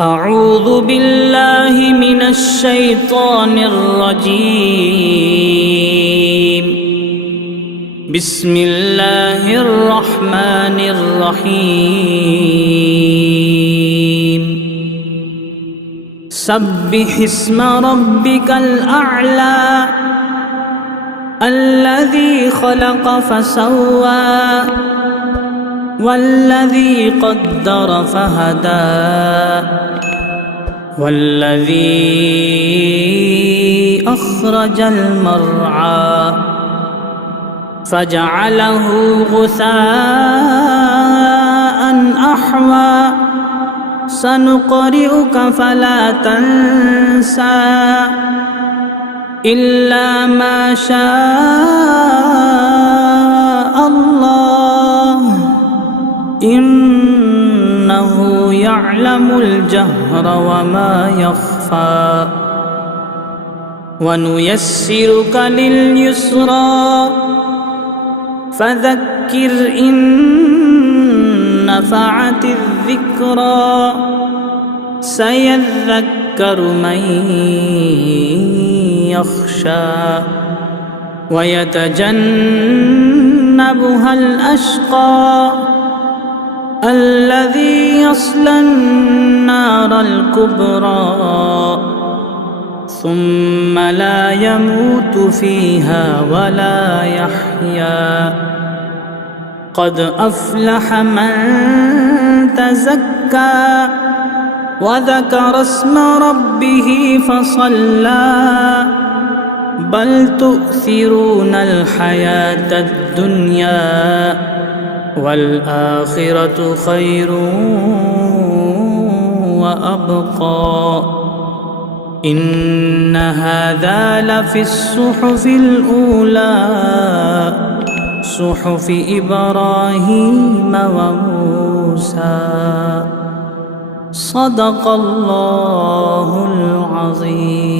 أعوذ بالله من الشيطان الرجيم. بسم الله الرحمن الرحيم. سبح اسم ربك الأعلى الذي خلق فسوى والذي قدر فهدى والذي أخرج المرعى فجعله غثاء أحوى سنقرئك فلا تنسى إلا ما شاء الله إنه يعلم الجهر وما يخفى ونيسرك لليسرى فذكر إن نفعت الذكرى سيذكر من يخشى ويتجنبها الأشقى الذي يصلى النار الكبرى ثم لا يموت فيها ولا يحيا قد أفلح من تزكى وذكر اسم ربه فصلى بل تؤثرون الحياة الدنيا والآخرة خير وأبقى إن هذا لفي الصحف الأولى صحف إبراهيم وموسى صدق الله العظيم.